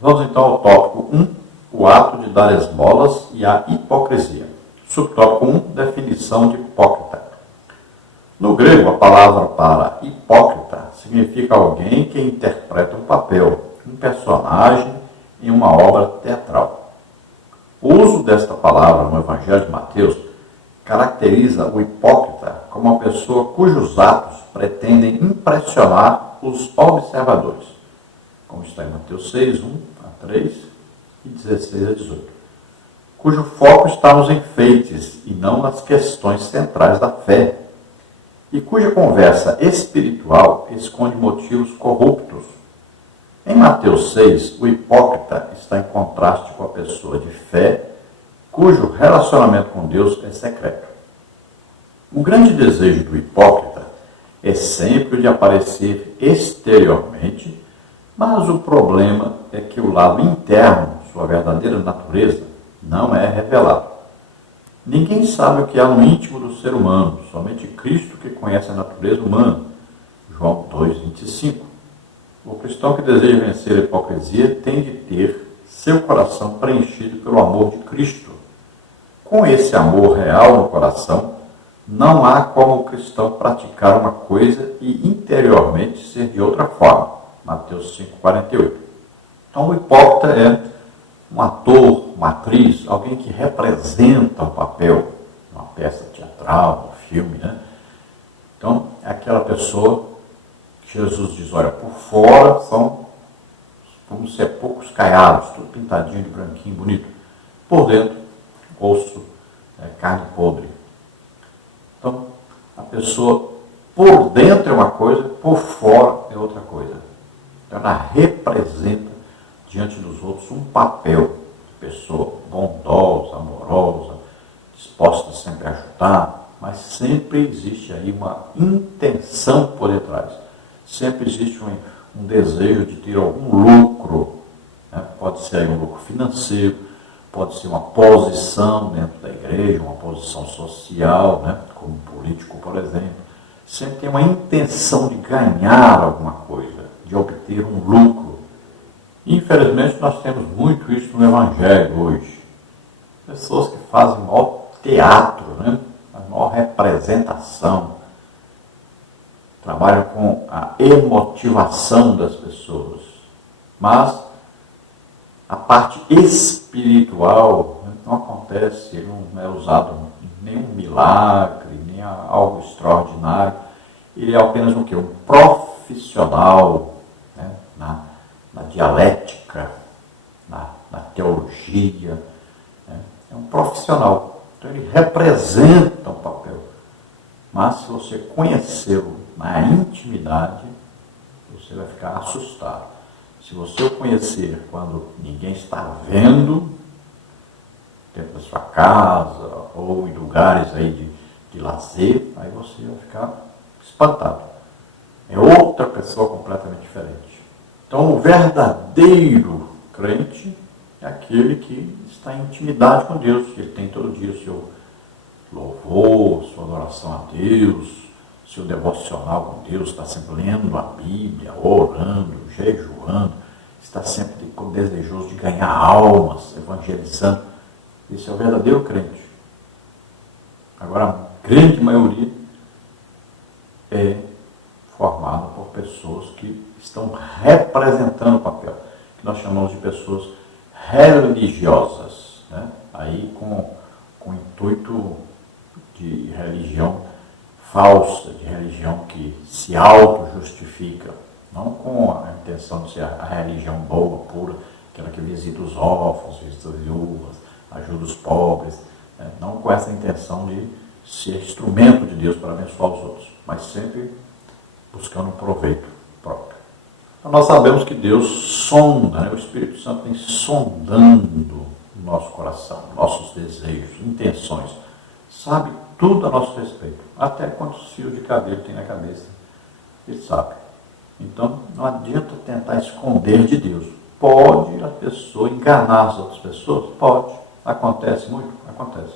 Vamos então ao tópico 1, o ato de dar esmolas e a hipocrisia. Subtópico 1, definição de hipócrita. No grego, a palavra para hipócrita significa alguém que interpreta um papel, um personagem em uma obra teatral. O uso desta palavra no Evangelho de Mateus caracteriza o hipócrita como uma pessoa cujos atos pretendem impressionar os observadores, como está em Mateus 6, 1 a 3 e 16 a 18, cujo foco está nos enfeites e não nas questões centrais da fé, e cuja conversa espiritual esconde motivos corruptos. Em Mateus 6, o hipócrita está em contraste com a pessoa de fé, cujo relacionamento com Deus é secreto. O grande desejo do hipócrita é sempre de aparecer exteriormente, mas o problema é que o lado interno, sua verdadeira natureza, não é revelado. Ninguém sabe o que há no íntimo do ser humano, somente Cristo que conhece a natureza humana. João 2,25. O cristão que deseja vencer a hipocrisia tem de ter seu coração preenchido pelo amor de Cristo. Com esse amor real no coração, não há como o cristão praticar uma coisa e interiormente ser de outra forma. Mateus 5,48. Então o hipócrita é um ator, uma atriz, alguém que representa um papel, uma peça teatral, um filme, né? Então, é aquela pessoa que Jesus diz, olha, por fora são como sepulcros caiados, tudo pintadinho de branquinho, bonito. Por dentro, osso, carne podre. Então, a pessoa por dentro é uma coisa, por fora é outra coisa. Então, ela representa diante dos outros um papel de pessoa bondosa, amorosa, disposta sempre a ajudar, mas sempre existe aí uma intenção por detrás. Sempre existe um desejo de ter algum lucro, né? Pode ser aí um lucro financeiro, pode ser uma posição dentro da igreja, uma posição social, né? Como político, por exemplo. Sempre tem uma intenção de ganhar alguma coisa, de obter um lucro. Infelizmente, nós temos muito isso no Evangelho hoje. Pessoas que fazem maior teatro, né? A maior representação. Trabalham com a emotivação das pessoas. Mas a parte espiritual, né, não acontece, ele não é usado em nenhum milagre, nem algo extraordinário. Ele é apenas um quê? Um profissional, né, na dialética, na teologia. Né? É um profissional. Então ele representa um papel. Mas se você conhecê-lo na intimidade, você vai ficar assustado. Se você o conhecer quando ninguém está vendo, dentro da sua casa ou em lugares aí de lazer, aí você vai ficar espantado. É outra pessoa completamente diferente. Então, o verdadeiro crente é aquele que está em intimidade com Deus. Ele tem todo dia o seu louvor, sua adoração a Deus, seu devocional com Deus, está sempre lendo a Bíblia, orando, jejuando, está sempre desejoso de ganhar almas, evangelizando. Esse é o verdadeiro crente. Agora, a grande maioria é formada por pessoas que estão representando o papel, que nós chamamos de pessoas religiosas, né? Aí com o intuito de religião falsa, de religião que se auto-justifica, não com a intenção de ser a religião boa, pura, aquela que visita os órfãos, visita as viúvas, ajuda os pobres, né? Não com essa intenção de ser instrumento de Deus para abençoar os outros, mas sempre buscando um proveito próprio. Então nós sabemos que Deus sonda, né? O Espírito Santo vem sondando o nosso coração, nossos desejos, intenções, sabe tudo a nosso respeito, até quantos fios de cabelo tem na cabeça, ele sabe. Então não adianta tentar esconder de Deus. Pode a pessoa enganar as outras pessoas? Pode. Acontece muito? Acontece.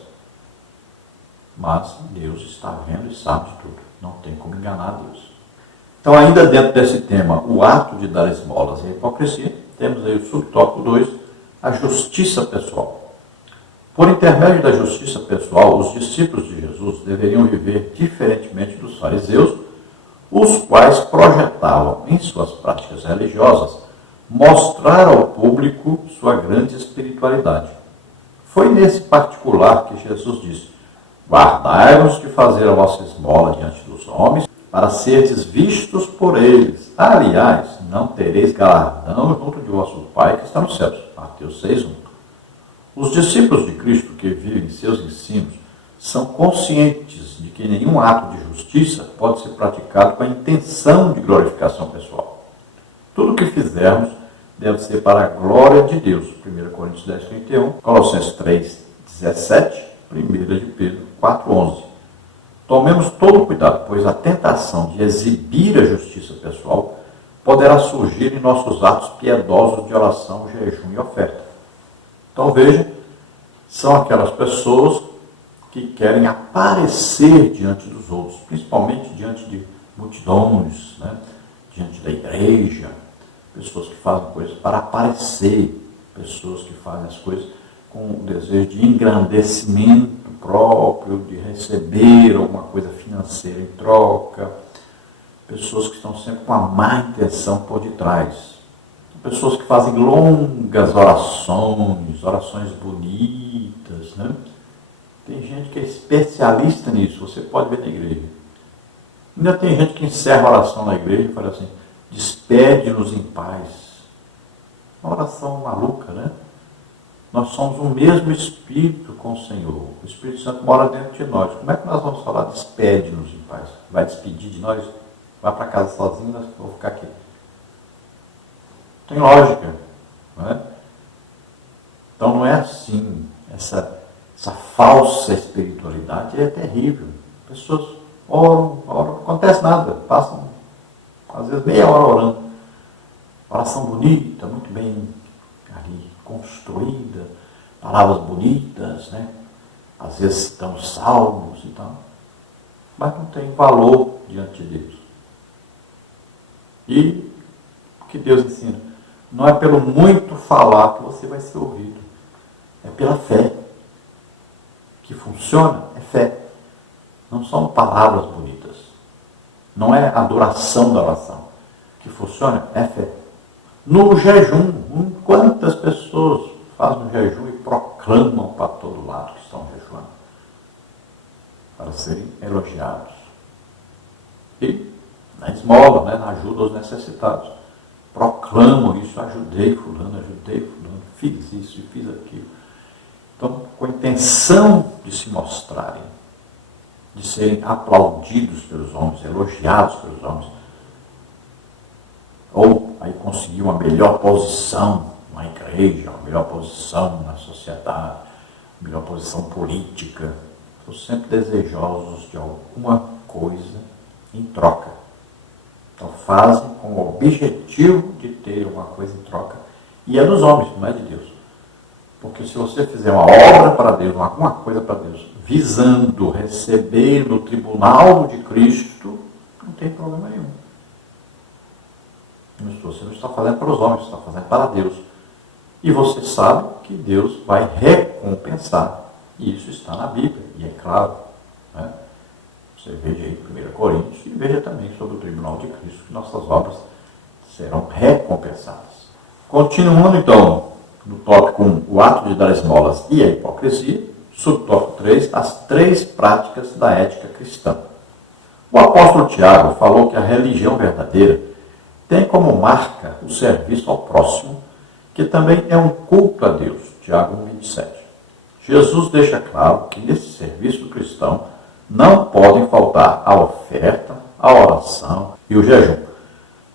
Mas Deus está vendo e sabe de tudo. Não tem como enganar Deus. Então, ainda dentro desse tema, o ato de dar esmolas e a hipocrisia, temos aí o subtópico 2, a justiça pessoal. Por intermédio da justiça pessoal, os discípulos de Jesus deveriam viver diferentemente dos fariseus, os quais projetavam em suas práticas religiosas mostrar ao público sua grande espiritualidade. Foi nesse particular que Jesus disse: guardai-vos de fazer a vossa esmola diante dos homens, para serdes vistos por eles. Aliás, não tereis galardão junto de vosso Pai que está nos céus. Mateus 6:1. Os discípulos de Cristo que vivem seus ensinos são conscientes de que nenhum ato de justiça pode ser praticado com a intenção de glorificação pessoal. Tudo o que fizermos deve ser para a glória de Deus. 1 Coríntios 10:31, Colossenses 3:17, 1 de Pedro 4:11. Tomemos todo cuidado, pois a tentação de exibir a justiça pessoal poderá surgir em nossos atos piedosos de oração, jejum e oferta. Então veja, são aquelas pessoas que querem aparecer diante dos outros, principalmente diante de multidões, diante da igreja, pessoas que fazem coisas para aparecer, pessoas que fazem as coisas com o desejo de engrandecimento próprio, de receber alguma coisa financeira em troca, pessoas que estão sempre com a má intenção por detrás. Pessoas que fazem longas orações bonitas, Tem gente que é especialista nisso, você pode ver na igreja. Ainda tem gente que encerra a oração na igreja e fala assim: despede-nos em paz. Uma oração maluca, Nós somos o mesmo Espírito com o Senhor. O Espírito Santo mora dentro de nós. Como é que nós vamos falar despede-nos em paz? Vai despedir de nós? Vai para casa sozinho, nós vamos ficar aqui. Tem lógica, Então não é assim. Essa falsa espiritualidade é terrível. Pessoas oram, não acontece nada, passam às vezes meia hora orando. Oração bonita, muito bem ali construída, palavras bonitas, Às vezes citamos salmos e tal, mas não tem valor diante de Deus. E o que Deus ensina? Não é pelo muito falar que você vai ser ouvido. É pela fé. Que funciona é fé. Não são palavras bonitas. Não é a duração da oração. Que funciona é fé. No jejum, quantas pessoas fazem um jejum e proclamam para todo lado que estão jejuando? Para serem elogiados. E na esmola, na ajuda aos necessitados. Proclamam isso: ajudei fulano, fiz isso e fiz aquilo. Então, com a intenção de se mostrarem, de serem aplaudidos pelos homens, elogiados pelos homens, ou aí conseguir uma melhor posição na igreja, uma melhor posição na sociedade, uma melhor posição política. Estão sempre desejosos de alguma coisa em troca. Então fazem com o objetivo de ter uma coisa em troca. E é dos homens, não é de Deus. Porque se você fizer uma obra para Deus, alguma coisa para Deus, visando receber no tribunal de Cristo, não tem problema nenhum. Você não está fazendo para os homens, você está fazendo para Deus. E você sabe que Deus vai recompensar. E isso está na Bíblia, e é claro. Você veja aí 1 Coríntios e veja também sobre o tribunal de Cristo, que nossas obras serão recompensadas. Continuando então no tópico 1, o ato de dar esmolas e a hipocrisia, subtópico 3, as 3 práticas da ética cristã. O apóstolo Tiago falou que a religião verdadeira tem como marca o serviço ao próximo, que também é um culto a Deus. Tiago 1:27. Jesus deixa claro que nesse serviço cristão não podem faltar a oferta, a oração e o jejum.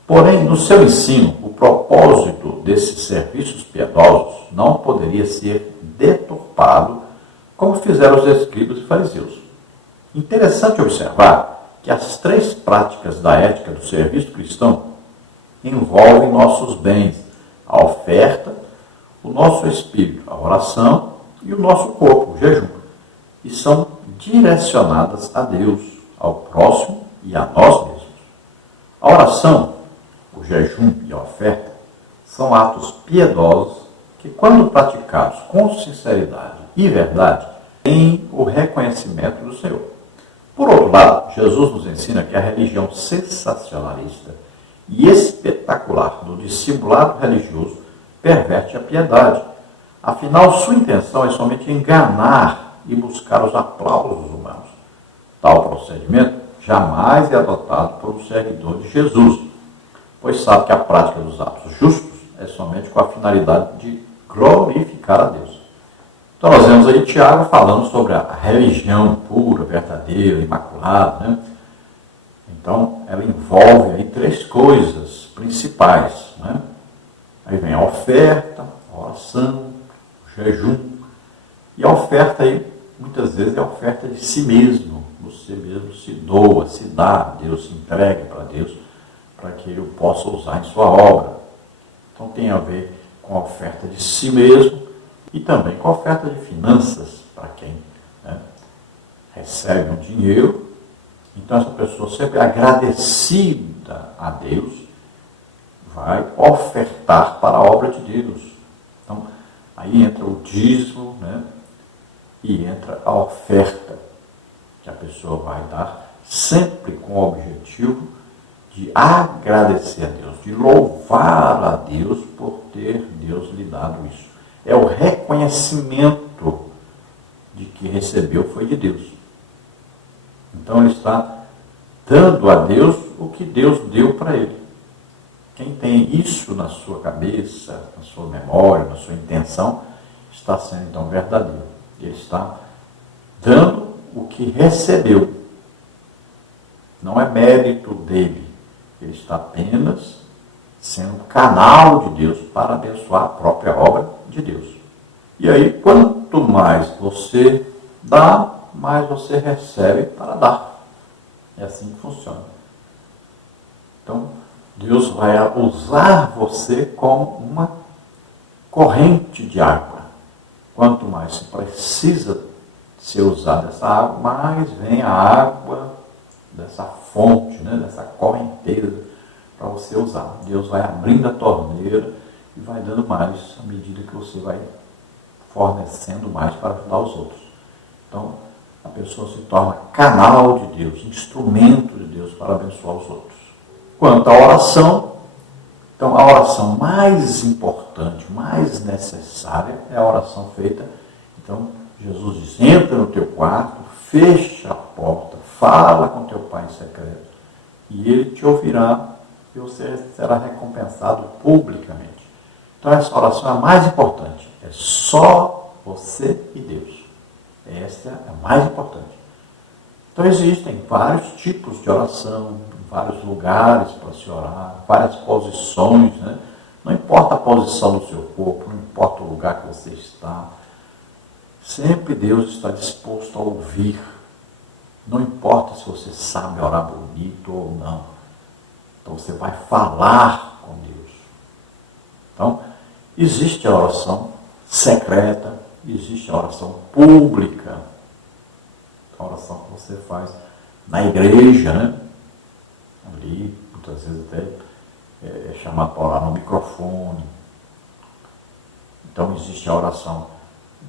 Porém, no seu ensino, o propósito desses serviços piedosos não poderia ser deturpado, como fizeram os escribas e fariseus. Interessante observar que as 3 práticas da ética do serviço cristão envolvem nossos bens, a oferta, o nosso espírito, a oração e o nosso corpo, o jejum. E são direcionadas a Deus, ao próximo e a nós mesmos. A oração, o jejum e a oferta são atos piedosos que, quando praticados com sinceridade e verdade, têm o reconhecimento do Senhor. Por outro lado, Jesus nos ensina que a religião sensacionalista e espetacular do discipulado religioso perverte a piedade. Afinal, sua intenção é somente enganar e buscar os aplausos humanos. Tal procedimento jamais é adotado por um seguidor de Jesus, pois sabe que a prática dos atos justos é somente com a finalidade de glorificar a Deus. Então nós vemos aí Tiago falando sobre a religião pura, verdadeira, imaculada, né? Então ela envolve aí três coisas principais, né? Aí vem a oferta, a oração, o jejum. E a oferta aí, muitas vezes, é a oferta de si mesmo. Você mesmo se doa, se dá a Deus, se entrega para Deus, para que Ele o possa usar em sua obra. Então tem a ver com a oferta de si mesmo e também com a oferta de finanças, para quem, né, recebe um dinheiro. Então essa pessoa sempre agradecida a Deus vai ofertar para a obra de Deus. Então aí entra o dízimo, né, e entra a oferta que a pessoa vai dar sempre com o objetivo de agradecer a Deus, de louvar a Deus por ter Deus lhe dado isso. É o reconhecimento de que recebeu foi de Deus. Então ele está dando a Deus o que Deus deu para ele. Quem tem isso na sua cabeça, na sua memória, na sua intenção, está sendo então verdadeiro. Ele está dando o que recebeu. Não é mérito dele. Ele está apenas sendo canal de Deus para abençoar a própria obra de Deus. E aí, quanto mais você dá, mais você recebe para dar. É assim que funciona. Então, Deus vai usar você como uma corrente de água. Quanto mais se precisa ser usada essa água, mais vem a água dessa fonte, né, dessa correnteza para você usar. Deus vai abrindo a torneira e vai dando mais à medida que você vai fornecendo mais para ajudar os outros. Então, a pessoa se torna canal de Deus, instrumento de Deus para abençoar os outros. Quanto à oração, então a oração mais importante, mais necessária é a oração feita. Então, Jesus diz, entra no teu quarto, fecha a porta, fala com teu pai em secreto, e ele te ouvirá e você será recompensado publicamente. Então essa oração é a mais importante, é só você e Deus. Esta é a mais importante. Então existem vários tipos de oração, vários lugares para se orar, várias posições, né? Não importa a posição do seu corpo, não importa o lugar que você está, sempre Deus está disposto a ouvir. Não importa se você sabe orar bonito ou não. Então você vai falar com Deus. Então, existe a oração secreta, existe a oração pública. A oração que você faz na igreja, né? Ali, muitas vezes até é chamado para orar no microfone. Então existe a oração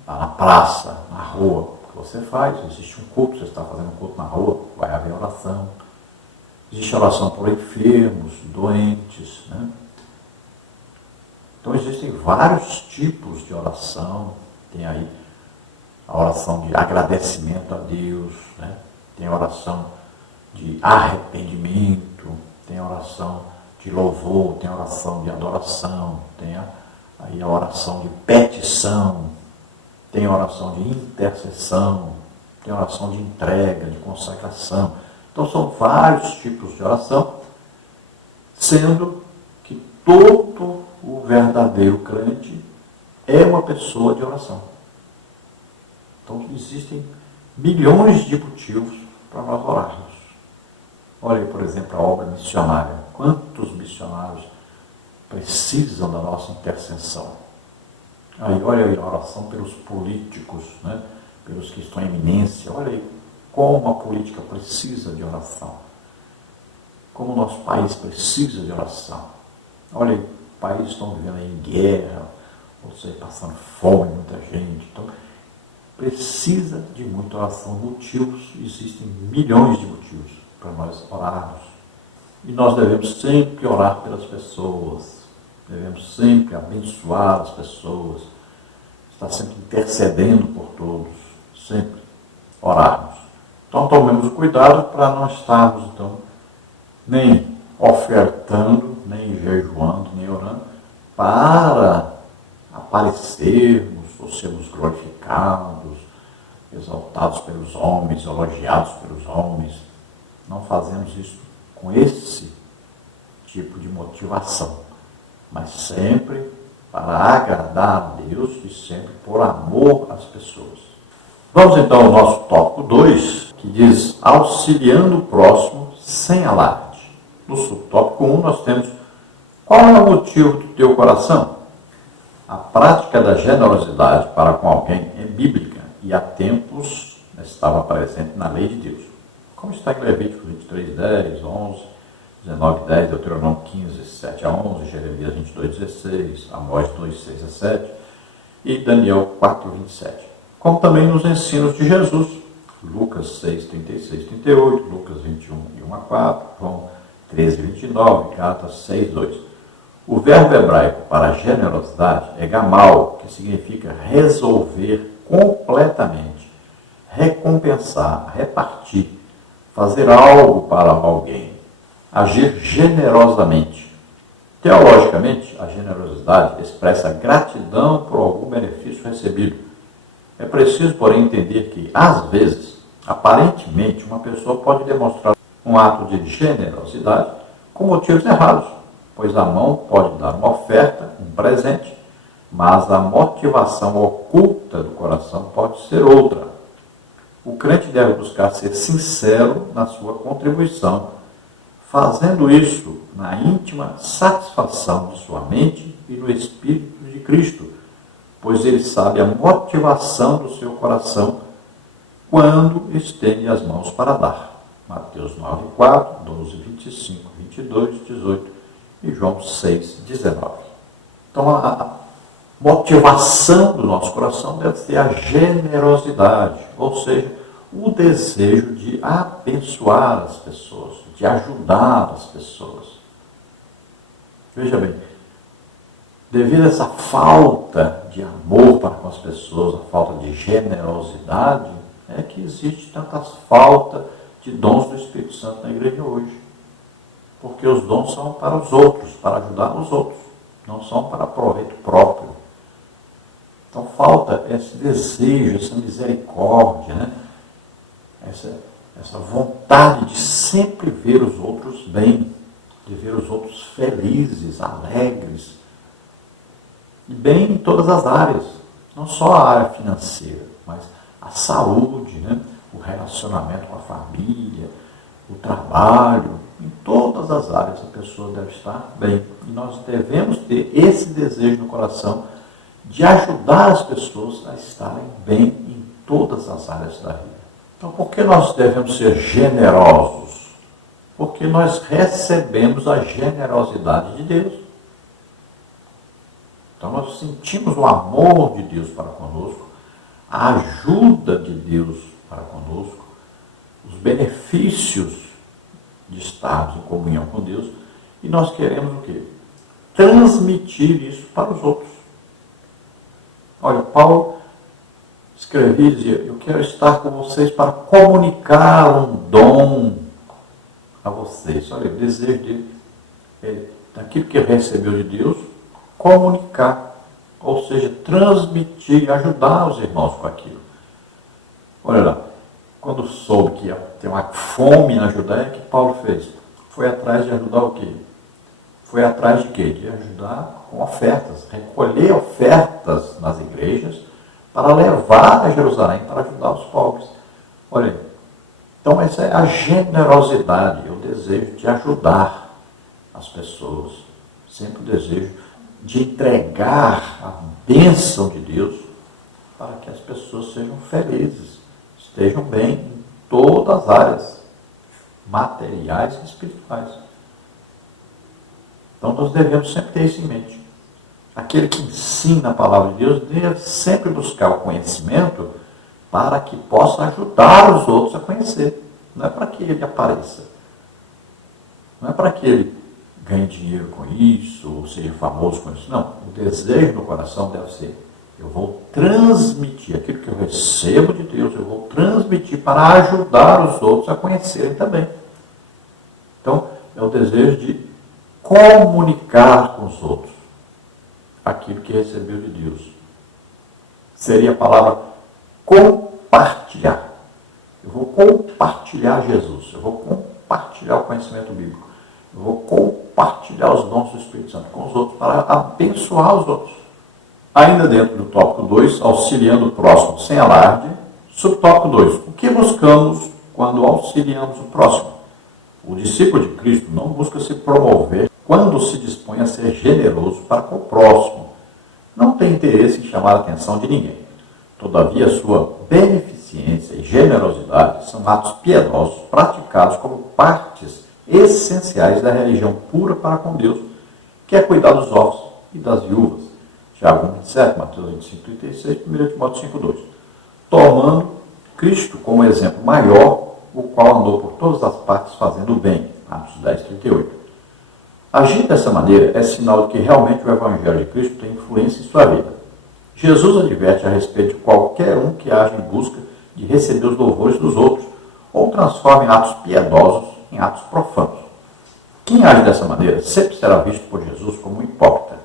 na praça, na rua, que você faz. Existe um culto, você está fazendo um culto na rua, vai haver oração. Existe a oração por enfermos, doentes, né? Então existem vários tipos de oração. Tem aí a oração de agradecimento a Deus, né? Tem a oração de arrependimento, tem a oração de louvor, tem a oração de adoração, tem aí a oração de petição, tem a oração de intercessão, tem a oração de entrega, de consagração. Então são vários tipos de oração, sendo que todo o verdadeiro crente é uma pessoa de oração. Então existem milhões de motivos para nós orarmos. Olha aí, por exemplo, a obra missionária. Quantos missionários precisam da nossa intercessão? Aí, olha aí a oração pelos políticos, né? Pelos que estão em eminência. Olha aí como a política precisa de oração. Como o nosso país precisa de oração. Olha aí países estão vivendo em guerra, ou seja, passando fome, muita gente. Então, precisa de muita oração. Motivos, existem milhões de motivos para nós orarmos. E nós devemos sempre orar pelas pessoas, devemos sempre abençoar as pessoas, estar sempre intercedendo por todos, sempre orarmos. Então tomemos o cuidado para não estarmos então nem ofertando, nem jejuando, nem orando, para aparecermos ou sermos glorificados, exaltados pelos homens, elogiados pelos homens. Não fazemos isso com esse tipo de motivação, mas sempre para agradar a Deus e sempre por amor às pessoas. Vamos então ao nosso tópico 2, que diz auxiliando o próximo sem alarde. No subtópico 1 nós temos qual é o motivo do teu coração? A prática da generosidade para com alguém é bíblica e há tempos estava presente na lei de Deus. Como está em Levítico 23, 10, 11, 19, 10, Deuteronômio 15, 7 a 11, Jeremias 22, 16, Amós 2, 6 a 7 e Daniel 4, 27. Como também nos ensinos de Jesus, Lucas 6, 36, 38, Lucas 21, 1 a 4, João 13, 29, Gálatas 6, 2. O verbo hebraico para generosidade é gamal, que significa resolver completamente, recompensar, repartir, fazer algo para alguém, agir generosamente. Teologicamente, a generosidade expressa gratidão por algum benefício recebido. É preciso, porém, entender que, às vezes, aparentemente, uma pessoa pode demonstrar um ato de generosidade com motivos errados, pois a mão pode dar uma oferta, um presente, mas a motivação oculta do coração pode ser outra. O crente deve buscar ser sincero na sua contribuição, fazendo isso na íntima satisfação de sua mente e no Espírito de Cristo, pois ele sabe a motivação do seu coração quando estende as mãos para dar. Mateus 9, 4, 12, 25, 22, 18 e João 6, 19. Então, a motivação do nosso coração deve ser a generosidade, ou seja, o desejo de abençoar as pessoas, de ajudar as pessoas. Veja bem, devido a essa falta de amor para com as pessoas, a falta de generosidade, é que existe tanta falta de dons do Espírito Santo na igreja hoje. Porque os dons são para os outros, para ajudar os outros, não são para proveito próprio. Então falta esse desejo, essa misericórdia, né? Essa vontade de sempre ver os outros bem, de ver os outros felizes, alegres, e bem em todas as áreas, não só a área financeira, mas a saúde, né? O relacionamento com a família, o trabalho, em todas as áreas a pessoa deve estar bem. E nós devemos ter esse desejo no coração de ajudar as pessoas a estarem bem em todas as áreas da vida. Então, por que nós devemos ser generosos? Porque nós recebemos a generosidade de Deus. Então, nós sentimos o amor de Deus para conosco, a ajuda de Deus para conosco, os benefícios de estarmos em comunhão com Deus, e nós queremos o quê? Transmitir isso para os outros. Olha, Paulo escrevia e dizia, eu quero estar com vocês para comunicar um dom a vocês. Olha, o desejo dele é, daquilo que ele recebeu de Deus, comunicar, ou seja, transmitir, ajudar os irmãos com aquilo. Olha lá, quando soube que ia ter uma fome na Judéia, o que Paulo fez? Foi atrás de ajudar o quê? Foi atrás de quê? De ajudar com ofertas, recolher ofertas nas igrejas para levar a Jerusalém para ajudar os pobres. Olha aí. Então essa é a generosidade, o desejo de ajudar as pessoas. Sempre o desejo de entregar a bênção de Deus para que as pessoas sejam felizes, estejam bem em todas as áreas, materiais e espirituais. Então nós devemos sempre ter isso em mente. Aquele que ensina a palavra de Deus deve sempre buscar o conhecimento para que possa ajudar os outros a conhecer. Não é para que ele apareça. Não é para que ele ganhe dinheiro com isso, ou seja famoso com isso. Não. O desejo no coração deve ser: eu vou transmitir aquilo que eu recebo de Deus, eu vou transmitir para ajudar os outros a conhecerem também. Então, é o desejo de comunicar com os outros aquilo que recebeu de Deus. Seria a palavra compartilhar. Eu vou compartilhar Jesus, eu vou compartilhar o conhecimento bíblico, eu vou compartilhar os dons do Espírito Santo com os outros para abençoar os outros. Ainda dentro do tópico 2, auxiliando o próximo sem alarde, subtópico 2, o que buscamos quando auxiliamos o próximo? O discípulo de Cristo não busca se promover quando se dispõe a ser generoso para com o próximo. Não tem interesse em chamar a atenção de ninguém. Todavia, sua beneficência e generosidade são atos piedosos praticados como partes essenciais da religião pura para com Deus, que é cuidar dos órfãos e das viúvas. Tiago 27, Mateus 25, 36, 1 Timóteo 5, 2. Tomando Cristo como exemplo maior, o qual andou por todas as partes fazendo o bem. Atos 10, 38. Agir dessa maneira é sinal de que realmente o Evangelho de Cristo tem influência em sua vida. Jesus adverte a respeito de qualquer um que age em busca de receber os louvores dos outros ou transforma atos piedosos em atos profanos. Quem age dessa maneira sempre será visto por Jesus como um hipócrita.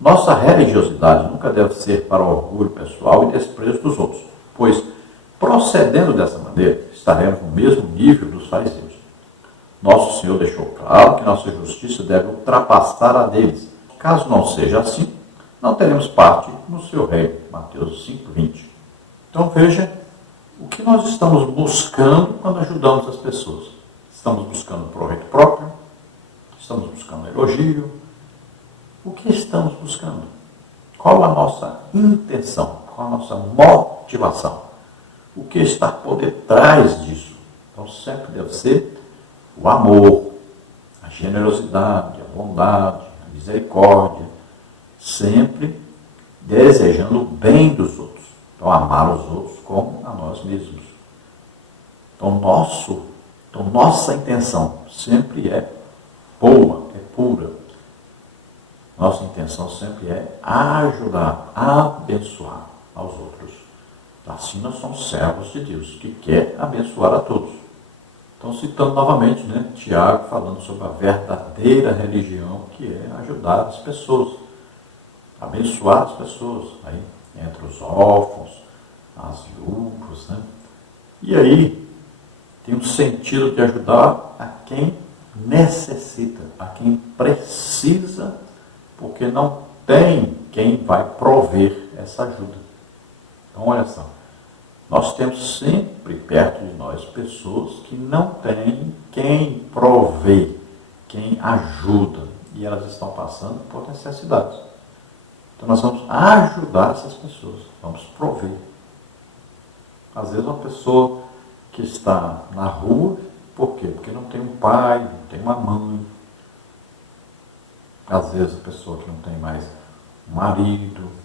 Nossa religiosidade nunca deve ser para o orgulho pessoal e desprezo dos outros, pois, procedendo dessa maneira, estaremos no mesmo nível dos fariseus. Nosso Senhor deixou claro que nossa justiça deve ultrapassar a deles. Caso não seja assim, não teremos parte no seu reino. Mateus 5, 20. Então veja o que nós estamos buscando quando ajudamos as pessoas. Estamos buscando proveito próprio? Estamos buscando elogio? O que estamos buscando? Qual a nossa intenção? Qual a nossa motivação? O que está por detrás disso? Então sempre deve ser o amor, a generosidade, a bondade, a misericórdia, sempre desejando o bem dos outros. Então, amar os outros como a nós mesmos. Então, nossa intenção sempre é boa, é pura. Nossa intenção sempre é ajudar, abençoar aos outros. Assim nós somos servos de Deus, que quer abençoar a todos. Então, citando novamente, Tiago falando sobre a verdadeira religião, que é ajudar as pessoas, abençoar as pessoas, aí, entre os órfãos, as viúvas, E aí, tem um sentido de ajudar a quem necessita, a quem precisa, porque não tem quem vai prover essa ajuda. Então, olha só. Nós temos sempre perto de nós pessoas que não têm quem provê, quem ajuda, e elas estão passando por necessidades. Então nós vamos ajudar essas pessoas, vamos prover. Às vezes uma pessoa que está na rua, por quê? Porque não tem um pai, não tem uma mãe. Às vezes a pessoa que não tem mais um marido,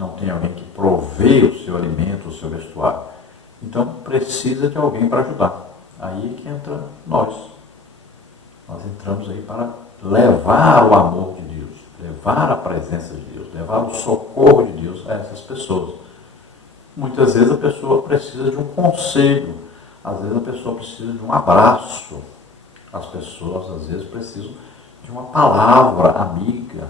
não tem alguém que provê o seu alimento, o seu vestuário. Então, precisa de alguém para ajudar. Aí é que entra nós. Nós entramos aí para levar o amor de Deus, levar a presença de Deus, levar o socorro de Deus a essas pessoas. Muitas vezes a pessoa precisa de um conselho, às vezes a pessoa precisa de um abraço. As pessoas, às vezes, precisam de uma palavra amiga.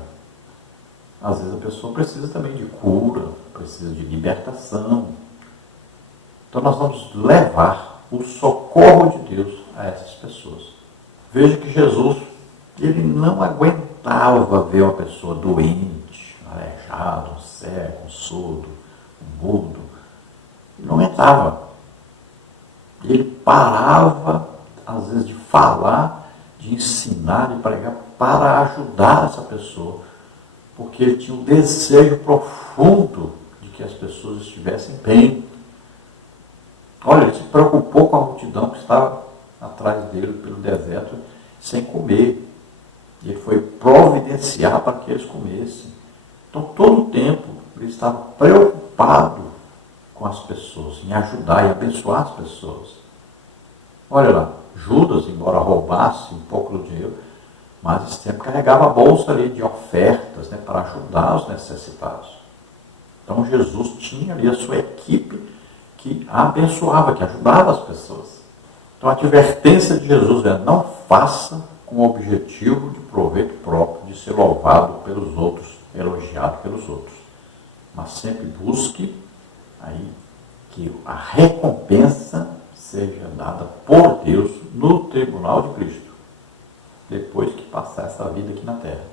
Às vezes a pessoa precisa também de cura, precisa de libertação. Então nós vamos levar o socorro de Deus a essas pessoas. Veja que Jesus, ele não aguentava ver uma pessoa doente, aleijada, um cego, um surdo, um mudo. Ele não aguentava. Ele parava, às vezes, de falar, de ensinar, de pregar, para ajudar essa pessoa. Porque ele tinha um desejo profundo de que as pessoas estivessem bem. Olha, ele se preocupou com a multidão que estava atrás dele pelo deserto, sem comer. E ele foi providenciar para que eles comessem. Então, todo o tempo, ele estava preocupado com as pessoas, em ajudar e abençoar as pessoas. Olha lá, Judas, embora roubasse um pouco do dinheiro, mas esse tempo carregava a bolsa ali de ofertas, né, para ajudar os necessitados. Então, Jesus tinha ali a sua equipe que abençoava, que ajudava as pessoas. Então, a advertência de Jesus é: não faça com o objetivo de proveito próprio, de ser louvado pelos outros, elogiado pelos outros. Mas sempre busque aí que a recompensa seja dada por Deus no tribunal de Cristo, depois que passar essa vida aqui na terra.